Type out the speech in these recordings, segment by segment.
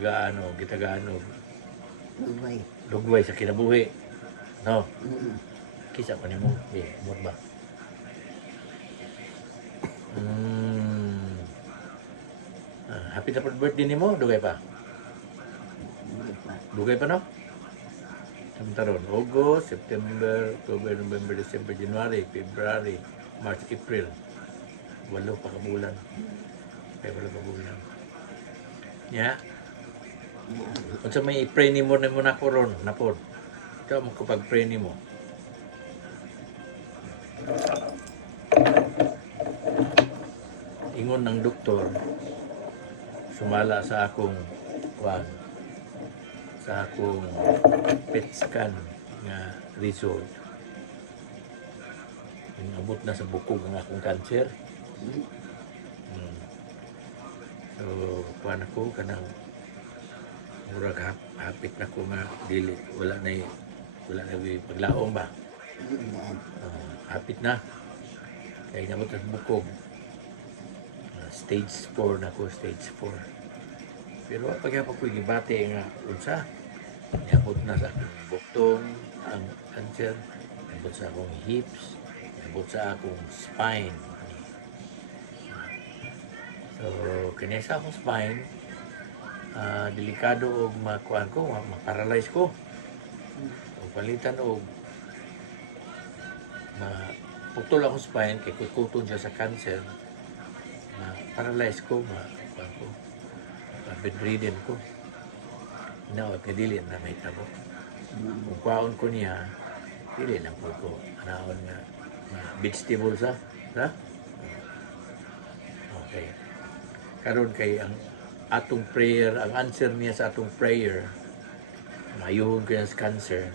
gitagaan og Lugway. lugway sa kinabuhi. No, Mm. kisa pa nimo, mo ba? Happy na birthday nimo, dugay pa. Hindi pa. Dugay pa no? Taron, August, September, October, November, December, January, February, March, April. 8 pa ka bulan. Kaya 8 pa bulan. Ya. Kung sa may i-pray nimo na mo na koron, napod. Ikaw mo kapag pray nimo. Ingon ng doktor, sumala sa akong sa akong PET scan nga result. Inabot na sa bukog ang akong cancer. So, kuan ako kanang murag hapit na ko nga dili wala na paglaom ba. Hapit na. Kaya inabot na sa bukog. Stage 4 na ko, stage 4. Pero pag ako gibati nga unsa, inabot na sa akong buktong ang cancer, inabot sa akong hips, inabot sa akong spine. So, kanya sa akong spine, delikado og makuan ko, ma-paralyze ko. O palitan og putol akong spine, kay kututod siya sa cancer, paralyze ko, bedridden ko. Inaot nga dili na may tabo. Kung kwaon ko niya, dili lang po ko. Anaon nga, vegetable sa? Ha? Okay. Karon kay ang atong prayer, ang answer niya sa atong prayer, mayuhon ko sa cancer.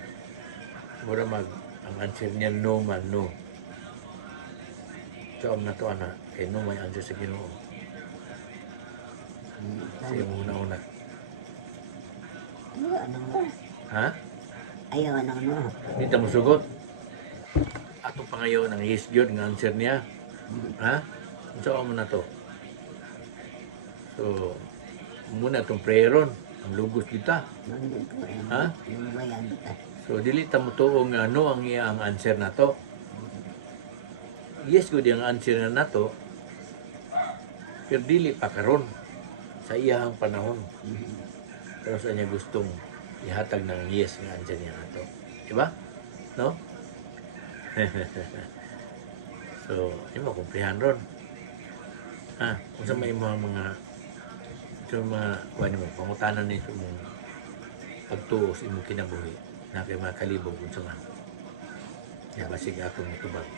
Mura ang answer niya no man, no. So, na to, kay no may answer sa Ginoo. Kasi una-una. Ha? Ayaw na ano. Hindi ta musugot. Atong pangayaw ng yes gyud nga answer niya. Ha? So mo na to. So muna itong prayeron, ang lugos kita. Ha? So dili ta mo tuong ano ang iyang answer na to. Yes gyud ang answer na nato. Pero dili pa karon sa iyang panahon. Pero sa niya gustong ihatag ng yes nga answer niya nato. Diba? No? So, imo kumplihan ron. Ha? Kung sa may mga kuha mo, pangutanan ni mong pagtuo sa imong kinabuhi na kay mga kalibog kung sa man. Yan, basig akong matubag.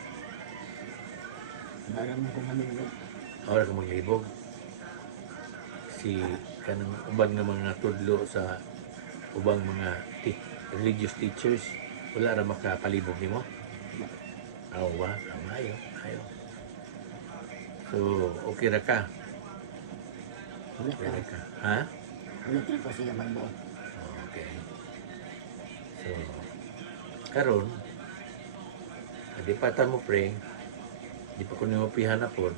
Ahora ka maglibog. Si kanang ubang nga mga tudlo sa ubang mga religious teachers, wala ra makapalibog nimo. Awa, ayaw. So, okay ra ka? Okay ra ka? Ha? Okay. So, karon, di pa ta mo pray, di pa ko nimo pihana po,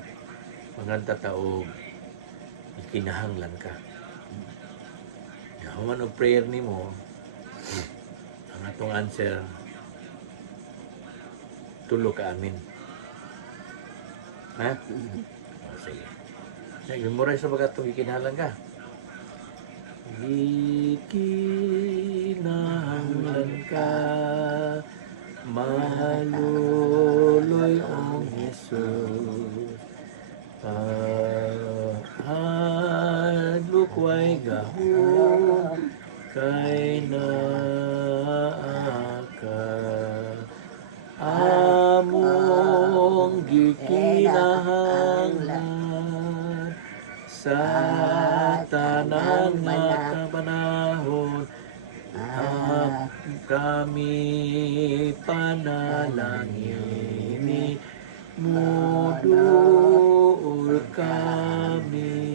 manganta taog ikinahanglan ka. Human og prayer nimo, ang atong answer, tulo ka amin. Ha? Sige. Memorize sa baga itong ikinahanglan ka. Ikinahanglan ka, mahaluloy ang Jesus. Lukway gahom kay naaka among gikinahanglan sa tanan nga kabanahon kami panalangin muduol kami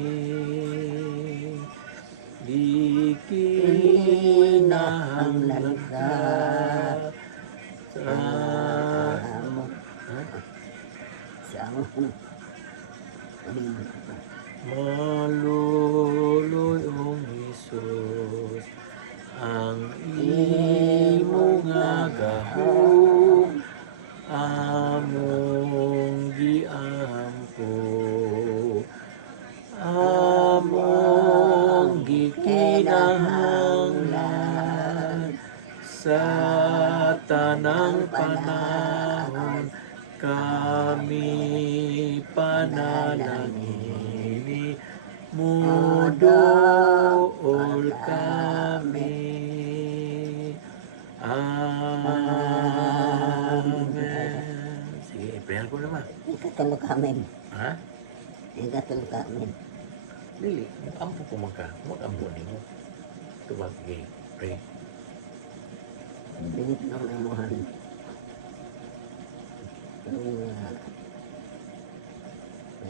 ikinahanglan ka maluloy ang Isus Jesus, ang imo nga gahom among giampo, among gikinahanglan sa tanang panahon kami panalangin muduol kami. Amen. Sige, iprayan ko naman. Ikatulog kami. Ha? Ikatulog kami. Dili, ampo ko mag-ampo nimo. Tubag gay, pray. Bilit na namuhan.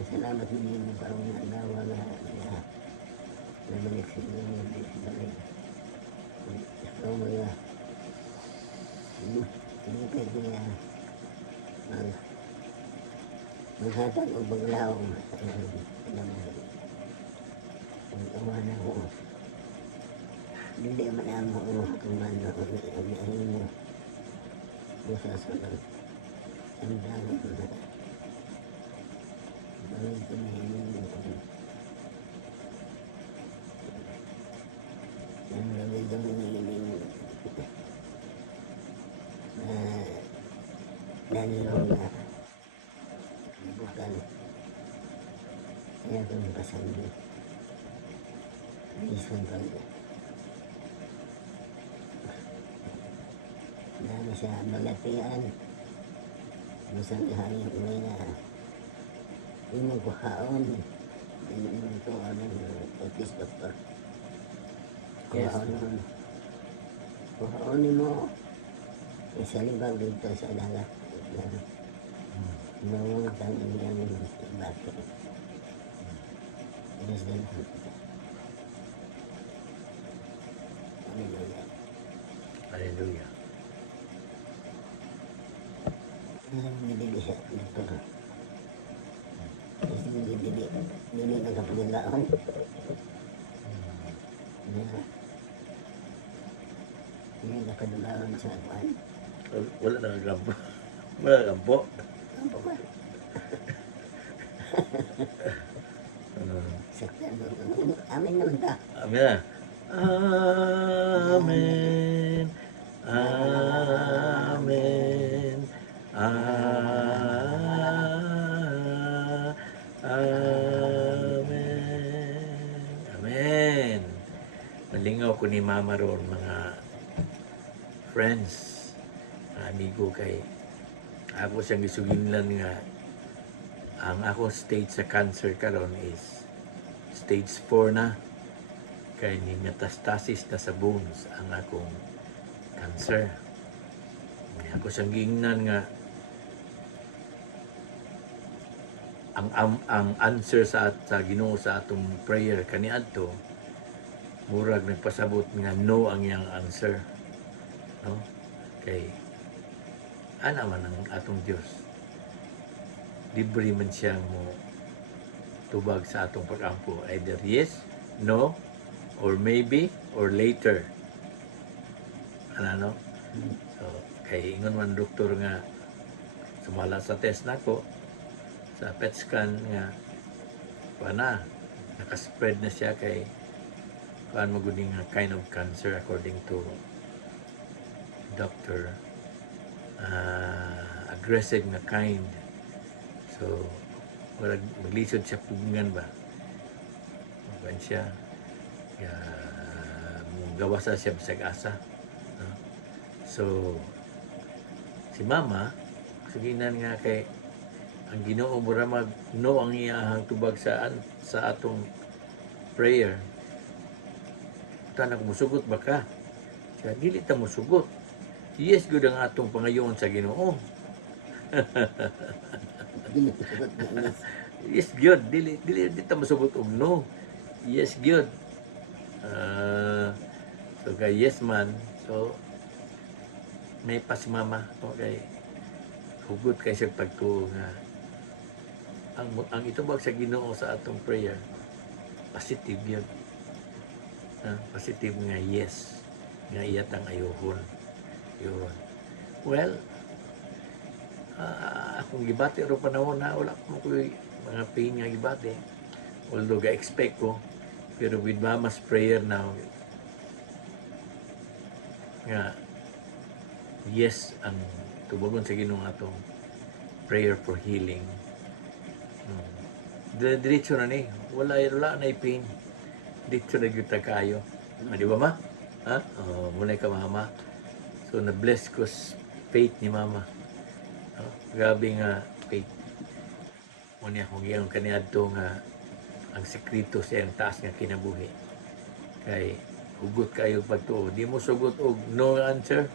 Salamat din mo parang nagawa na nabalik sa inyo sa balay. Ikaw mga hindi pwede maghatag o baglaw ang kawan ako. Hindi man ako kung ano ang mo busa sa ang dami ko na balik ko na hindi mo ang lagay ko na hindi mo nanilong na bukan kaya kung pasangin isang pag dami sa balatian masang ihayang ko na hindi ko haon hindi ko anong otis doktor kuhaon mo isa libang dito sa dagat nawang tangin yan bakit inas din Hallelujah. Hallelujah. Hindi siya doktor kasi hindi nagkapagilaan hindi nagkapagilaan sa akuan. Wala na nagrampo. Wala nagrampo. Ano ba? Sakta. Amin naman ta. Amen. Amen. Amen. Amen. Amen. Nalingaw ko ni Mama ron mga friends, amigo kay ako siyang gisuginglan nga ang ako stage sa cancer karon is stage 4 na kay ni metastasis na sa bones ang akong cancer. Ako siyang giingnan nga ang answer sa Ginoo sa atong prayer kaniadto murag nagpasabot nga no ang iyang answer, no? Kay ana man ang atong Dios, libre man siyang mo tubag sa atong pag-ampo, either yes, no, or maybe, or later. Ano? So, kay ingon man doktor nga sumala sa test nako sa PET scan nga na nakaspread na siya kay kuan maguning kind of cancer according to doctor, aggressive na kind. So wala maglisod siya pugngan ba kuan siya gawasa siya bisag asa, no? So si Mama suginan nga kay ang Ginoo mura mag no ang iyahang tubag sa atong prayer. Tanak musugot ba ka? Kaya dili ta musugot. Yes gud ang atong pangayoon sa Ginoo. Yes gyud, dili ta musugot og no. Yes gyud. So kay yes man, so may pa si Mama okay. Hugot kay siya pagtuo nga ang itubag sa Ginoo sa atong prayer positive yun. Positive nga yes. Nga iyatang ayohon. Yun. Well, akong gibati ro panahon na wala ko mga pain nga gibati. Although ga-expect ko, pero with Mama's prayer now, nga yes ang tubagon sa Ginoo atong prayer for healing. Diretso na ni, wala na pain. Diretso na gyud ta kayo. Di ba ma? Ha? Muna ka mama. So na-bless ko faith ni mama. Grabe nga faith. Muna akong iyang kaniadto nga ang sekreto sa iyang taas nga kinabuhi. Kay hugot kayo pagtuo. Di mo sugot og no answer.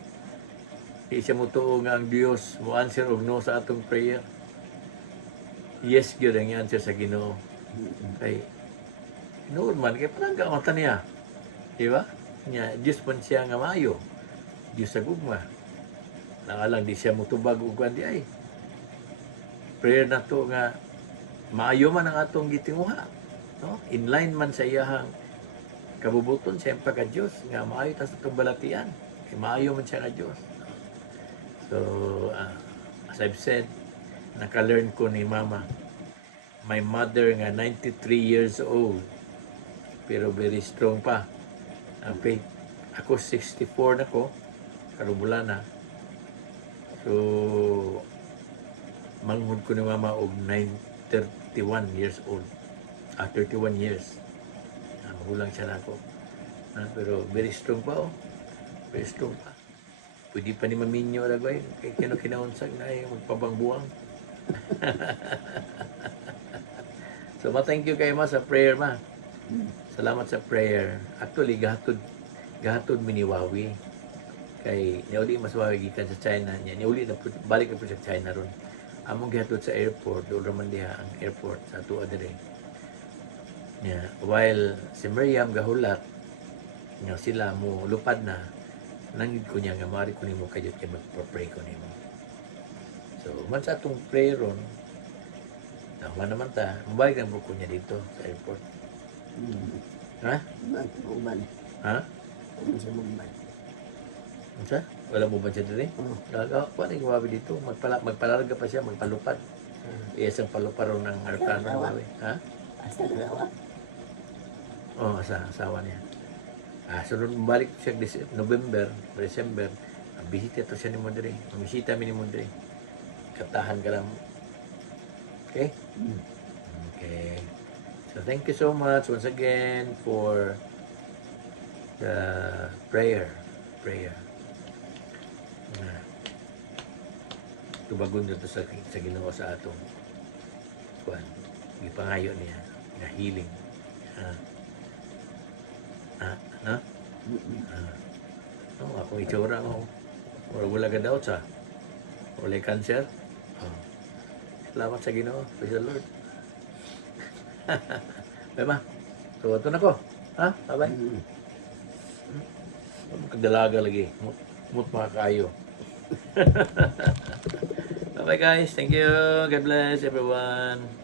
Di siya mo tuo nga ang Dios mo answer og no sa atong prayer. Yes gyud ang answer sa Ginoo. Kay normal kay parang gamatan niya. Di ba? Nya Dios man siya nga maayo. Dios sa gugma. Nangalang di siya mutubag og kundi ay. Prayer na to nga maayo man ang atong gitinguha. No? Inline man sa iyahang kabubuton siya pagka Dios nga maayo ta sa itong balatian. Kay maayo man siya nga Dios. So, as I've said, naka-learn ko ni Mama. My mother nga 93 years old, pero very strong pa. Ang faith. Ako 64 na ko, karubula na. So, manghud ko ni Mama og 31 years old. 31 years. Magulang siya na ako. Pero very strong pa, oh. Very strong pa. Pwede pa ni maminyo lagay. Kaya kinaunsag na magpabangbuang. So, thank you kay ma sa prayer, ma. Salamat sa prayer. Actually, gahatod miniwawi. Kay niuli mas wawi gikan sa China niya. Niuli na balik na po sa China ron. Among gihatod sa airport, doon raman diha ang airport sa tuwa dire. Yeah. While si Miriam gahulat, nga sila mo lupad na, nangid ko niya nga mari ko nimo kayot kay magpa-pray ko nimo. So, man sa atong prayer ron, tama naman ta, mabalik ang buko niya dito sa airport. Ha? Uban. Ha? Uban sa uban. Ano sa? Wala mo ba siya dito eh? Oo. Paano yung wabi dito? Magpalarga pa siya, magpalupad. Iyas ang palupad ron ng aeroplano ng wabi. Ha? Hasta dalawa. Oo, asawa niya. Sunod balik siya November, December. Ang bisita to siya ni Mondre. Ang bisita mi ni Mondre. Katahan ka lang. Okay? Okay. So thank you so much once again for the prayer. Tubagon dito sa Ginoo sa atong kuan. Gipangayo niya nga healing. No? Ako itsura mo. Wala ka daw sa. Wala cancer. Salamat sa Ginoo. Praise the Lord. Bema. So, ito na ko. Ha? Bye-bye. Magdalaga lagi. Mut mga kayo. Bye-bye guys. Thank you. God bless everyone.